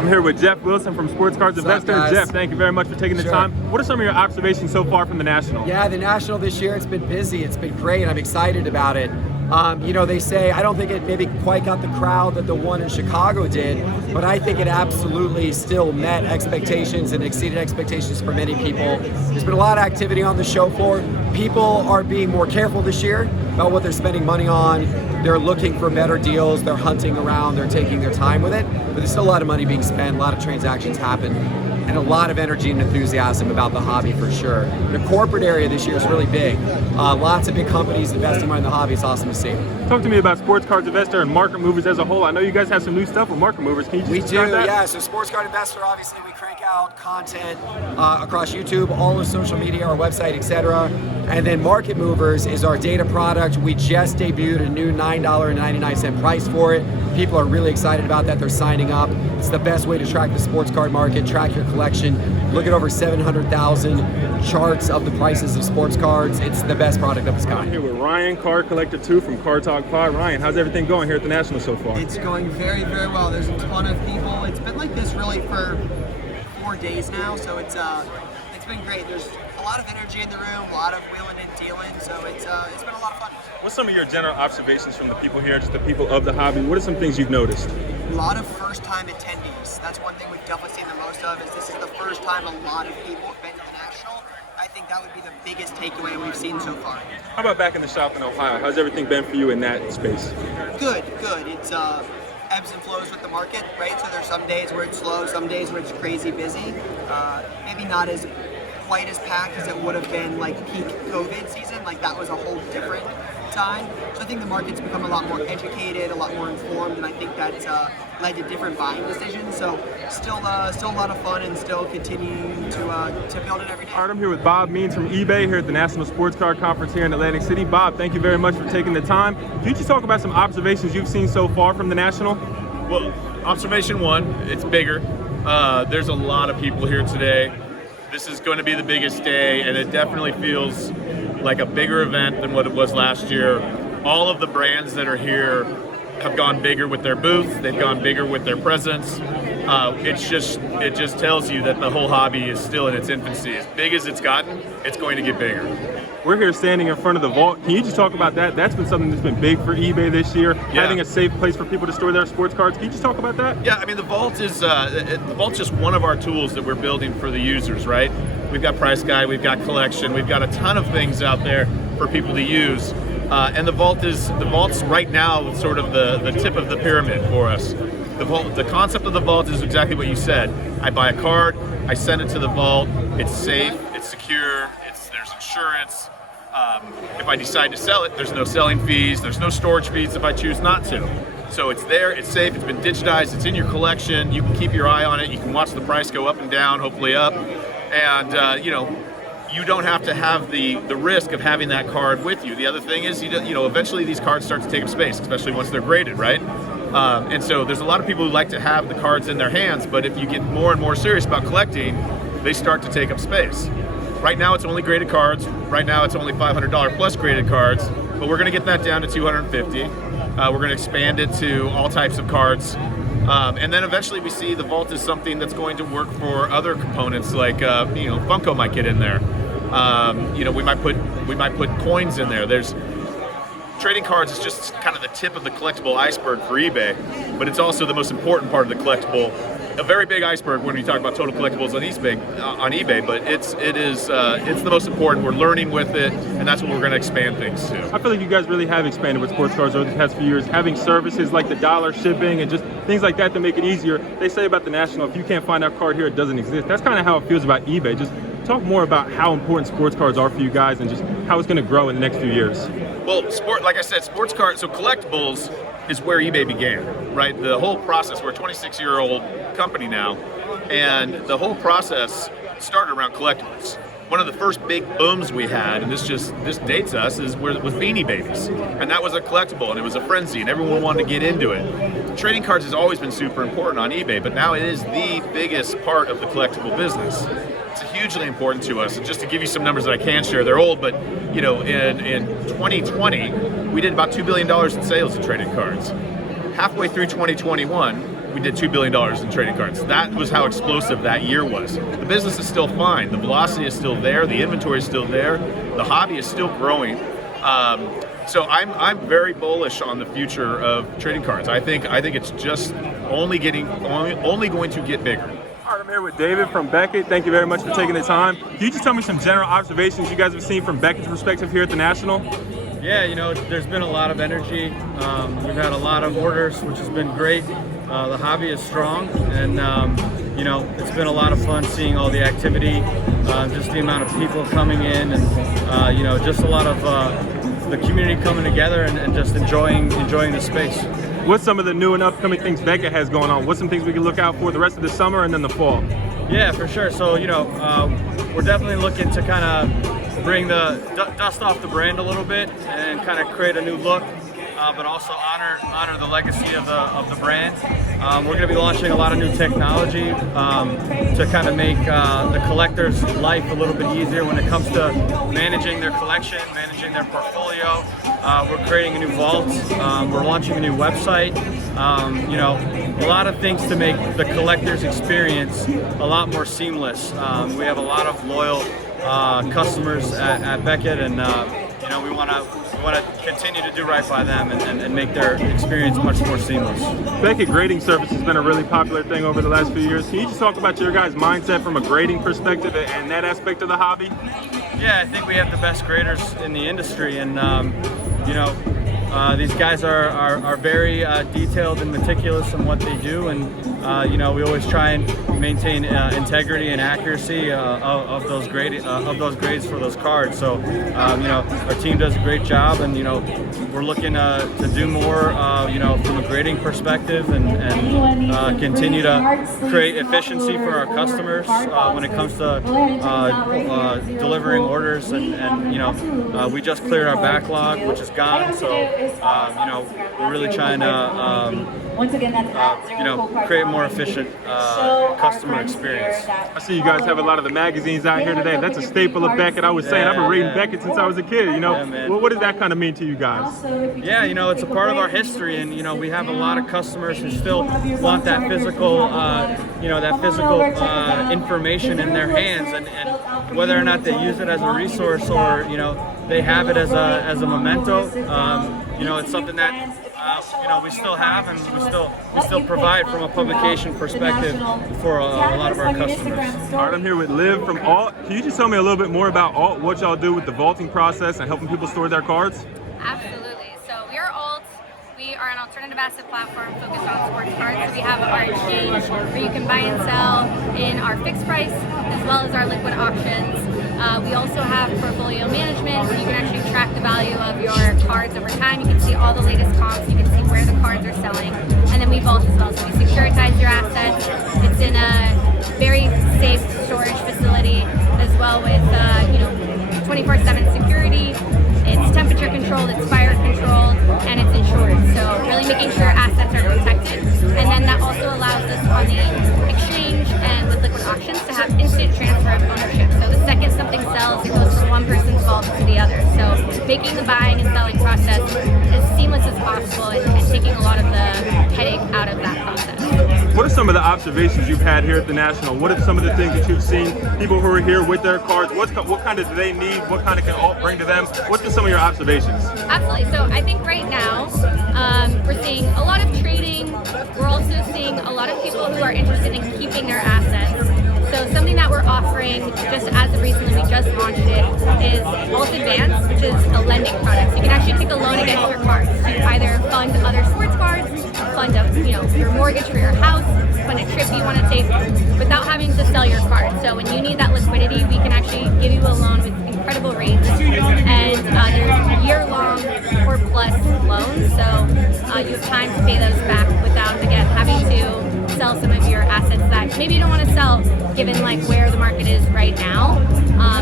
I'm here with Jeff Wilson from Sports Cards Investor. Jeff, thank you very much for taking the time. What are some of your observations so far from the National? Yeah, the National this year, it's been busy. It's been great. I'm excited about it. You know, they say, I don't think it maybe quite got the crowd that the one in Chicago did, but I think it absolutely still met expectations and exceeded expectations for many people. There's been a lot of activity on the show floor. People are being more careful this year about what they're spending money on. They're looking for better deals. They're hunting around. They're taking their time with it. But there's still a lot of money being spent. A lot of transactions happen. And a lot of energy and enthusiasm about the hobby for sure. The corporate area this year is really big. Lots of big companies investing money in the hobby. It's awesome to see. Talk to me about Sports Cards Investor and Market Movers as a whole. I know you guys have some new stuff with Market Movers. Can you just describe that? Yeah. So Sports Card Investor, obviously we crank out content across YouTube, all of social media, our website, etc. And then Market Movers is our data product. We just debuted a new $9.99 price for it. People are really excited about that. They're signing up. It's the best way to track the sports card market, track your collection. Look at over 700,000 charts of the prices of sports cards. It's the best product of its kind. I'm here with Ryan, Card Collector 2 from Card Talk Pod. Ryan, how's everything going here at the National so far? It's going very, very well. There's a ton of people. It's been like this really for 4 days now, so it's been great. There's a lot of energy in the room, a lot of wheeling and dealing, so it's been a lot of fun. What's some of your general observations from the people here, just the people of the hobby? What are some things you've noticed? A lot of first-time attendees. That's one thing we've definitely seen the most of, is this is the first time a lot of people have been to the National. I think that would be the biggest takeaway we've seen so far. How about back in the shop in Ohio? How's everything been for you in that space? Good. It's ebbs and flows with the market, right? So there's some days where it's slow, some days where it's crazy busy. Maybe not as quite as packed as it would have been like peak COVID season. Like that was a whole different time. So I think the market's become a lot more educated, a lot more informed, and I think that's led to different buying decisions. So still a lot of fun, and still continuing to build it every day. All right, I'm here with Bob Means from eBay here at the National Sports Card Conference here in Atlantic City. Bob, thank you very much for taking the time. Can you just talk about some observations you've seen so far from the National? Well, observation one, it's bigger. There's a lot of people here today. This is going to be the biggest day, and it definitely feels like a bigger event than what it was last year. All of the brands that are here have gone bigger with their booth. They've gone bigger with their presence. It just tells you that the whole hobby is still in its infancy. As big as it's gotten, it's going to get bigger. We're here standing in front of the vault. Can you just talk about that? That's been something that's been big for eBay this year, having a safe place for people to store their sports cards. Can you just talk about that? Yeah, I mean, the vault's just one of our tools that we're building for the users, right? We've got Price Guide, we've got Collection, we've got a ton of things out there for people to use. And the vault's right now sort of the tip of the pyramid for us. The concept of the vault is exactly what you said. I buy a card, I send it to the vault, it's safe, it's secure, there's insurance. If I decide to sell it, there's no selling fees, there's no storage fees if I choose not to. So it's there, it's safe, it's been digitized, it's in your collection, you can keep your eye on it, you can watch the price go up and down, hopefully up. And you don't have to have the risk of having that card with you. The other thing is, eventually these cards start to take up space, especially once they're graded, right? And so there's a lot of people who like to have the cards in their hands, but if you get more and more serious about collecting, they start to take up space. Right now it's only graded cards. Right now it's only $500 plus graded cards, but we're gonna get that down to $250. We're gonna expand it to all types of cards. And then eventually we see the vault is something that's going to work for other components, like Funko might get in there. We might put coins in there. Trading cards is just kind of the tip of the collectible iceberg for eBay, but it's also the most important part of the collectible. A very big iceberg when we talk about total collectibles on eBay, but it's the most important. We're learning with it, and that's what we're going to expand things to. I feel like you guys really have expanded with sports cards over the past few years, having services like the dollar shipping and just things like that to make it easier. They say about the National, if you can't find that card here, it doesn't exist. That's kind of how it feels about eBay. Just talk more about how important sports cards are for you guys and just how it's going to grow in the next few years. Well, like I said, sports cards, so collectibles is where eBay began, right? The whole process, we're a 26-year-old company now, and the whole process started around collectibles. One of the first big booms we had, and this dates us, was Beanie Babies. And that was a collectible, and it was a frenzy, and everyone wanted to get into it. Trading cards has always been super important on eBay, but now it is the biggest part of the collectible business. It's hugely important to us. And just to give you some numbers that I can share, they're old, but in 2020, we did about $2 billion in sales of trading cards. Halfway through 2021, we did $2 billion in trading cards. That was how explosive that year was. The business is still fine. The velocity is still there. The inventory is still there. The hobby is still growing. So I'm very bullish on the future of trading cards. I think it's just only going to get bigger. All right, I'm here with David from Beckett. Thank you very much for taking the time. Can you just tell me some general observations you guys have seen from Beckett's perspective here at the National? Yeah, you know, there's been a lot of energy. We've had a lot of orders, which has been great. The hobby is strong, and you know, it's been a lot of fun seeing all the activity, just the amount of people coming in, and you know, just a lot of the community coming together and just enjoying the space. What's some of the new and upcoming things Beckett has going on? What's some things we can look out for the rest of the summer and then the fall? Yeah, for sure. So, you know, we're definitely looking to kind of bring the dust off the brand a little bit and kind of create a new look, but also honor the legacy of the brand. We're going to be launching a lot of new technology to kind of make the collector's life a little bit easier when it comes to managing their collection, managing their portfolio. We're creating a new vault. We're launching a new website. You know, a lot of things to make the collector's experience a lot more seamless. We have a lot of loyal customers at Beckett, and you know, we want to continue to do right by them and make their experience much more seamless. Beckett grading service has been a really popular thing over the last few years. Can you just talk about your guys' mindset from a grading perspective and that aspect of the hobby? Yeah, I think we have the best graders in the industry, and you know, these guys are very detailed and meticulous in what they do, and you know, we always try and maintain integrity and accuracy of those grades for those cards. So you know, our team does a great job, and you know, we're looking to do more, you know, from a grading perspective, and continue to create efficiency for our customers when it comes to delivering orders, and you know, we just cleared our backlog, which is gone. So you know, we're really trying to you know, create a more efficient customer experience. I see you guys have a lot of the magazines out here today. That's a staple of Beckett. I was saying, I've been reading Beckett since I was a kid, you know. Yeah, what does that kind of mean to you guys? Yeah, you know, it's a part of our history, and you know, we have a lot of customers who still want that physical, you know, that physical information in their hands, and whether or not they use it as a resource or, you know, they have it as a memento. You know, it's something that you know, we still have, and we still provide from a publication perspective for a lot of our customers. All right, I'm here with Liv from Alt. Can you just tell me a little bit more about Alt, what y'all do with the vaulting process and helping people store their cards? Absolutely. So we are Alt. We are an alternative asset platform focused on sports cards. So we have our exchange where you can buy and sell in our fixed price as well as our liquid auctions. We also have portfolio management, so you can actually track the value of your cards over time. You can see all the latest comps, you can see where the cards are selling. And then we vault as well, so we securitize your assets. It's in a very safe storage facility as well with you know, 24/7 security. It's temperature controlled, it's fire controlled, and it's insured. So really making sure assets are protected. And then that also allows us on the exchange and with liquid auctions to have instant transfer of ownership. So the second something sells, it goes from one person's vault to the other. So making the buying and selling process as seamless as possible and taking a lot of the headache out of that process. What are some of the observations you've had here at the National? What are some of the things that you've seen? People who are here with their cards, what kind of do they need? What kind of can Alt bring to them? What are some of your observations? Absolutely. So I think right now we're seeing a lot of trading. We're also seeing a lot of people who are interested in keeping their assets. So something that we're offering, just as of recently, we just launched it, is Alt Advance, which is a lending product. So you can actually take a loan against your cards. So you either fund other sports cards, fund your mortgage for your house, fund a trip you want to take, without having to sell your card. So when you need that liquidity, we can actually give you a loan with incredible rates, and there's year-long or plus loans. So you have time to pay those back without, again, having to sell some of your assets that maybe you don't want to sell given like where the market is right now,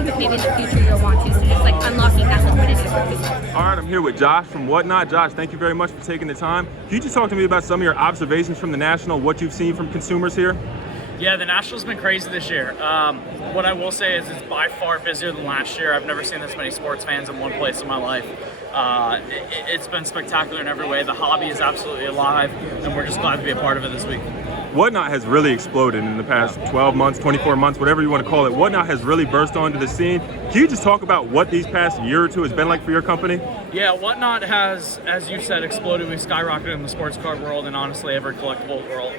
but maybe in the future you'll want to. So just like unlocking that liquidity for people. All right, I'm here with Josh from Whatnot. Josh, thank you very much for taking the time. Can you just talk to me about some of your observations from the National, what you've seen from consumers here? Yeah, the National's been crazy this year. What I will say is it's by far busier than last year. I've never seen this many sports fans in one place in my life. It's been spectacular in every way. The hobby is absolutely alive, and we're just glad to be a part of it this week. Whatnot has really exploded in the past 12 months, 24 months, whatever you want to call it. Whatnot has really burst onto the scene. Can you just talk about what these past year or two has been like for your company? Yeah, Whatnot has, as you said, exploded. We've skyrocketed in the sports card world and honestly every collectible world.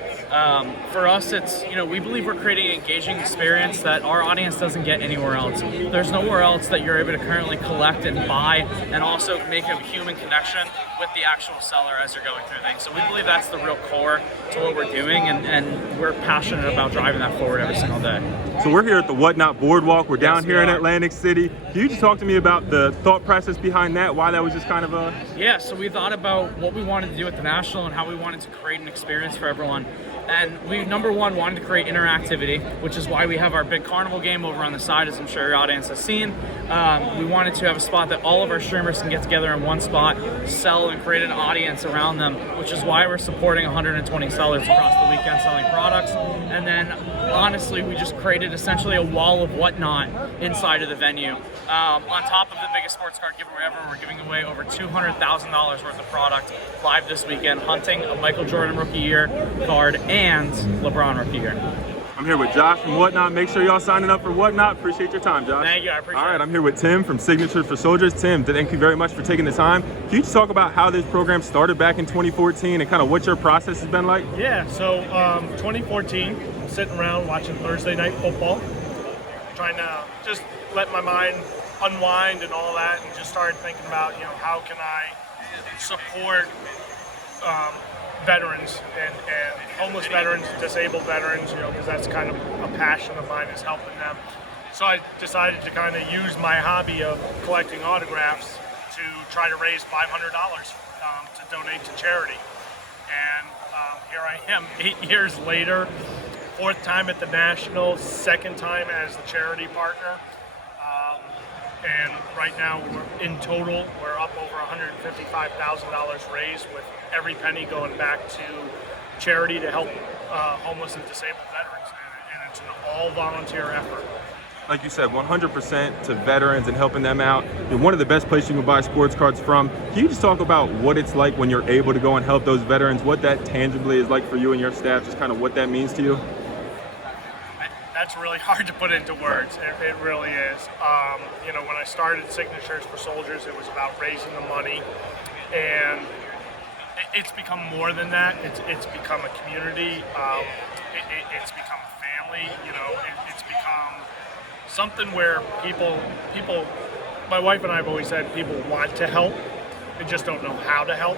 For us, it's, we believe we're creating an engaging experience that our audience doesn't get anywhere else. There's nowhere else that you're able to currently collect and buy and also make a human connection with the actual seller as you're going through things. So we believe that's the real core to what we're doing, and we're passionate about driving that forward every single day. So we're here at the Whatnot Boardwalk. We're down here in Atlantic City. Can you just talk to me about the thought process behind that, why that was just kind of a... Yeah, so we thought about what we wanted to do at the National and how we wanted to create an experience for everyone. And we, number one, wanted to create interactivity, which is why we have our big carnival game over on the side, as I'm sure your audience has seen. We wanted to have a spot that all of our streamers can get together in one spot, sell and create an audience around them, which is why we're supporting 120 sellers across the weekend selling products. And then, honestly, we just created essentially a wall of Whatnot inside of the venue. On top of the biggest sports card giveaway ever, we're giving away over $200,000 worth of product live this weekend, hunting a Michael Jordan Rookie Year card and LeBron Rookie Year. I'm here with Josh from Whatnot. Make sure y'all signing up for Whatnot. Appreciate your time, Josh. Thank you, I appreciate it. All right, I'm here with Tim from Signatures for Soldiers. Tim, thank you very much for taking the time. Can you just talk about how this program started back in 2014 and kind of what your process has been like? Yeah, so 2014, sitting around watching Thursday Night Football, trying to just let my mind unwind and all that, and just started thinking about, how can I support veterans and homeless veterans, disabled veterans, because that's kind of a passion of mine, is helping them. So I decided to kind of use my hobby of collecting autographs to try to raise $500 to donate to charity. And here I am 8 years later, 4th time at the National, 2nd time as the charity partner. And right now, in total, we're up over $155,000 raised, with every penny going back to charity to help homeless and disabled veterans. And it's an all-volunteer effort. Like you said, 100% to veterans and helping them out. You're one of the best places you can buy sports cards from. Can you just talk about what it's like when you're able to go and help those veterans, what that tangibly is like for you and your staff, just kind of what that means to you? That's really hard to put into words. It really is. When I started Signatures for Soldiers, it was about raising the money, and it's become more than that. It's become a community. It's become a family. It's become something where people. My wife and I have always said people want to help, they just don't know how to help,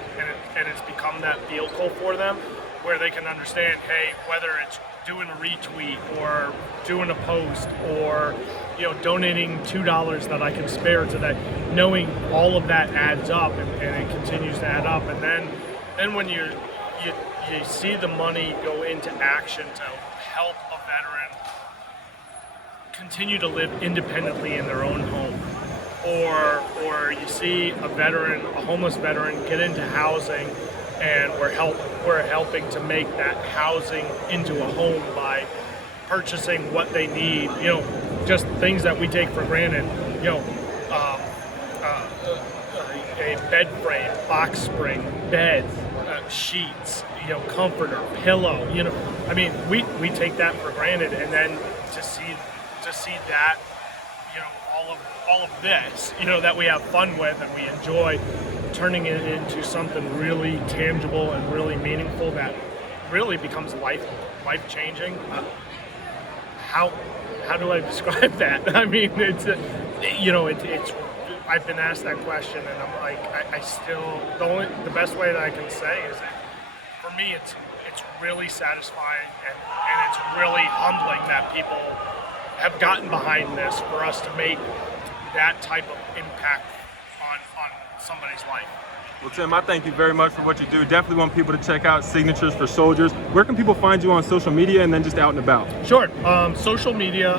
and it's become that vehicle for them, where they can understand, hey, whether it's doing a retweet or doing a post or donating $2 that I can spare to that, knowing all of that adds up and it continues to add up. And then when you see the money go into action to help a veteran continue to live independently in their own home, or you see a homeless veteran get into housing, and we're helping to make that housing into a home by purchasing what they need, just things that we take for granted, a bed frame, box spring, bed, sheets, comforter, pillow, we take that for granted, and then to see that, all of this, that we have fun with and we enjoy, turning it into something really tangible and really meaningful that really becomes life-changing. How do I describe that? I mean, it's I've been asked that question, and I'm like, I still, the best way that I can say is that for me, it's really satisfying and it's really humbling that people have gotten behind this for us to make that type of impact on somebody's life. Well, Tim, I thank you very much for what you do. Definitely want people to check out Signatures for Soldiers. Where can people find you on social media and then just out and about? Sure. Social media,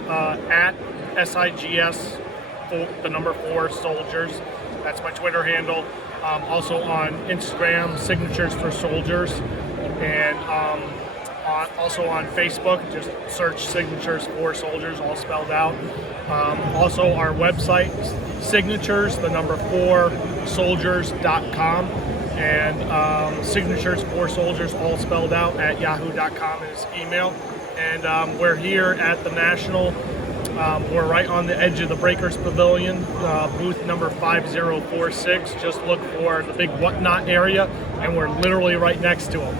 at SIGS, the number 4 Soldiers. That's my Twitter handle. Also on Instagram, Signatures for Soldiers. And Also on Facebook, just search Signatures for Soldiers, all spelled out. Also our website, signatures, the number 4, soldiers.com. And Signatures for Soldiers, all spelled out, at yahoo.com is email. And we're here at the National. We're right on the edge of the Breakers Pavilion, booth number 5046. Just look for the big whatnot area, and we're literally right next to them.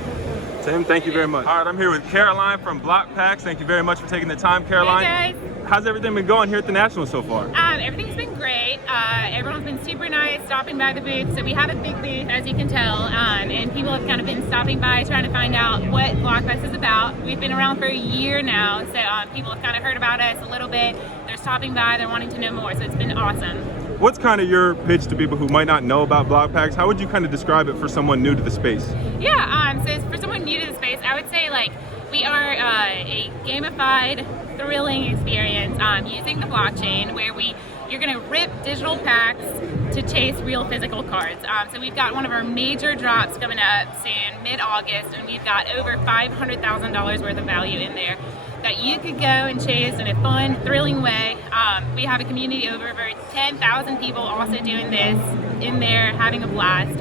Tim, thank you very much. All right, I'm here with Caroline from BlokPax. Thank you very much for taking the time, Caroline. Hey guys. How's everything been going here at the National so far? Everything's been great. Everyone's been super nice, stopping by the booth. So we have a big booth, as you can tell, and people have kind of been stopping by trying to find out what BlokPax is about. We've been around for a year now, so people have kind of heard about us a little bit. They're stopping by, they're wanting to know more, so it's been awesome. What's kind of your pitch to people who might not know about BlokPax? How would you kind of describe it for someone new to the space? Yeah, so for someone new to the space, I would say we are a gamified, thrilling experience using the blockchain where you're going to rip digital packs to chase real physical cards. So we've got one of our major drops coming up soon, mid-August, and we've got over $500,000 worth of value in there that you could go and chase in a fun, thrilling way. We have a community of over 10,000 people also doing this in there, having a blast.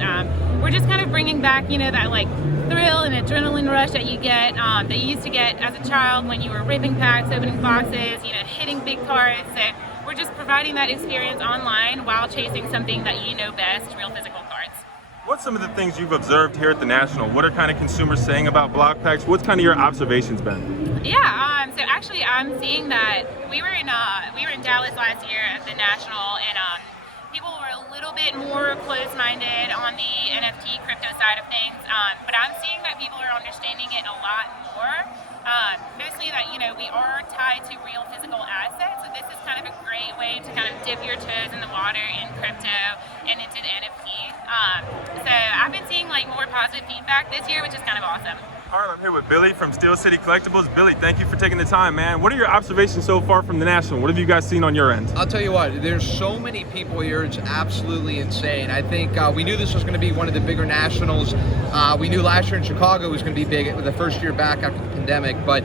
We're just kind of bringing back, that thrill and adrenaline rush that you get, that you used to get as a child when you were ripping packs, opening boxes, hitting big cards. So we're just providing that experience online while chasing something that you know best, real physical cards. What's some of the things you've observed here at the National? What are kind of consumers saying about BlokPax? What's kind of your observations been? Yeah, so actually I'm seeing that we were in Dallas last year at the National, and people were a little bit more closed-minded on the NFT crypto side of things, but I'm seeing that people are understanding it a lot more. Mostly that, we are tied to real physical assets, so this is kind of a great way to kind of dip your toes in the water in crypto and into the NFT. So I've been seeing more positive feedback this year, which is kind of awesome. All right, I'm here with Billy from Steel City Collectibles. Billy, thank you for taking the time, man. What are your observations so far from the National? What have you guys seen on your end? I'll tell you what, there's so many people here, it's absolutely insane. I think we knew this was going to be one of the bigger Nationals. We knew last year in Chicago was going to be big, the first year back after the pandemic, but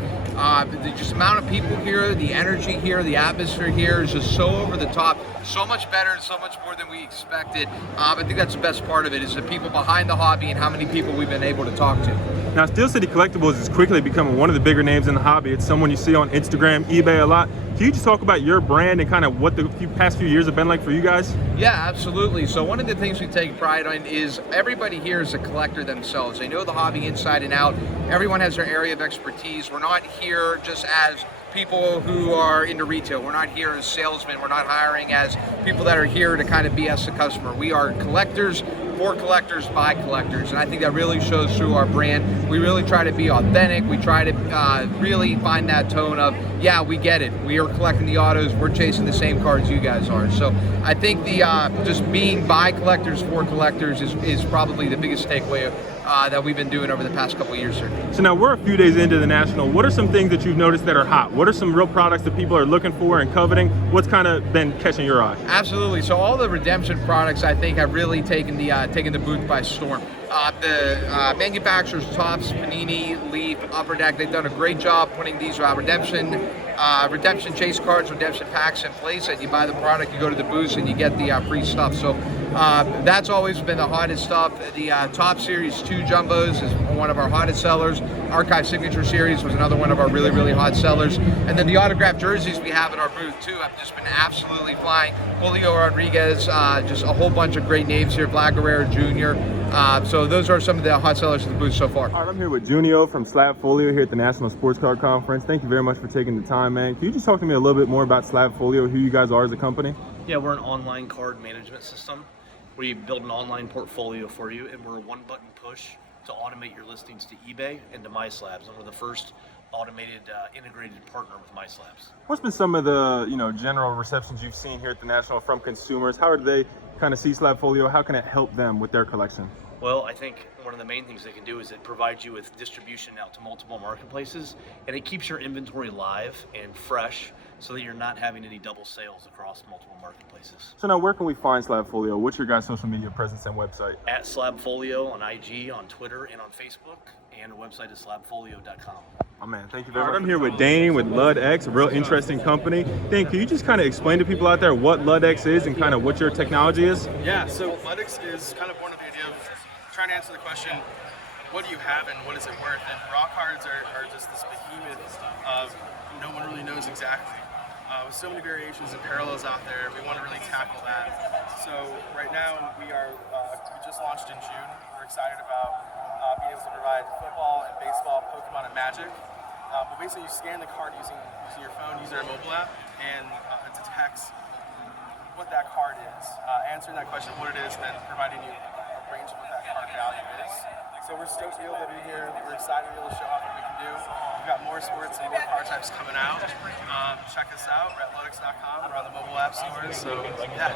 the just amount of people here, the energy here, the atmosphere here is just so over the top, so much better and so much more than we expected. I think that's the best part of it, is the people behind the hobby and how many people we've been able to talk to. Now, Steel City Collectibles is quickly becoming one of the bigger names in the hobby. It's someone you see on Instagram, eBay a lot. Can you just talk about your brand and kind of what the past few years have been like for you guys? Yeah, absolutely. So one of the things we take pride in is everybody here is a collector themselves. They know the hobby inside and out. Everyone has their area of expertise. We're not here just as people who are into retail. We're not here as salesmen. We're not hiring as people that are here to kind of BS the customer. We are collectors, for collectors, by collectors, and I think that really shows through our brand. We really try to be authentic. We try to really find that tone of, yeah, we get it. We are collecting the autos. We're chasing the same cards you guys are. So I think the just being by collectors, for collectors is probably the biggest takeaway that we've been doing over the past couple of years here. So now we're a few days into the National. What are some things that you've noticed that are hot? What are some real products that people are looking for and coveting? What's kind of been catching your eye? Absolutely. So all the redemption products, I think, have really taken the booth by storm. The manufacturers, Topps, Panini, Leaf, Upper Deck, they've done a great job putting these redemption chase cards, redemption packs in place. And you buy the product, you go to the booth, and you get the free stuff. So that's always been the hottest stuff. The Top Series 2 Jumbos is one of our hottest sellers. Archive Signature Series was another one of our really, really hot sellers. And then the autographed jerseys we have at our booth too have just been absolutely flying. Julio Rodriguez, just a whole bunch of great names here, Vlad Guerrero Jr. So those are some of the hot sellers at the booth so far. All right, I'm here with Junio from Slabfolio here at the National Sports Card Conference. Thank you very much for taking the time, man. Can you just talk to me a little bit more about Slabfolio, who you guys are as a company? Yeah, we're an online card management system. We build an online portfolio for you, and we're a one-button push to automate your listings to eBay and to MySlabs. And we're the first automated integrated partner with MySlabs. What's been some of the general receptions you've seen here at the National from consumers? How do they kind of see Slabfolio? How can it help them with their collection? Well, I think one of the main things they can do is it provides you with distribution out to multiple marketplaces, and it keeps your inventory live and fresh so that you're not having any double sales across multiple marketplaces. So now where can we find Slabfolio? What's your guys' social media presence and website? At Slabfolio on IG, on Twitter, and on Facebook. and our website is slabfolio.com. Oh man, thank you very much. I'm here with Dane with Ludex, a real interesting company. Dane, can you just kind of explain to people out there what Ludex is and kind of what your technology is? Yeah, so Ludex is kind of born of the idea of trying to answer the question, what do you have and what is it worth? And raw cards are just this behemoth of no one really knows exactly. With so many variations and parallels out there, we want to really tackle that. So right now we just launched in June. We're excited about being able to provide football and baseball, Pokemon and Magic. But basically you scan the card using your phone, using our mobile app, and it detects what that card is, answering that question, what it is, and then providing you a range of what that card value is. So we're stoked to be able to be here. We're excited to be able to show off what we can do. We've got more sports and more card types coming out. Check us out. We're at Ludex.com. We're on the mobile app stores. So yeah.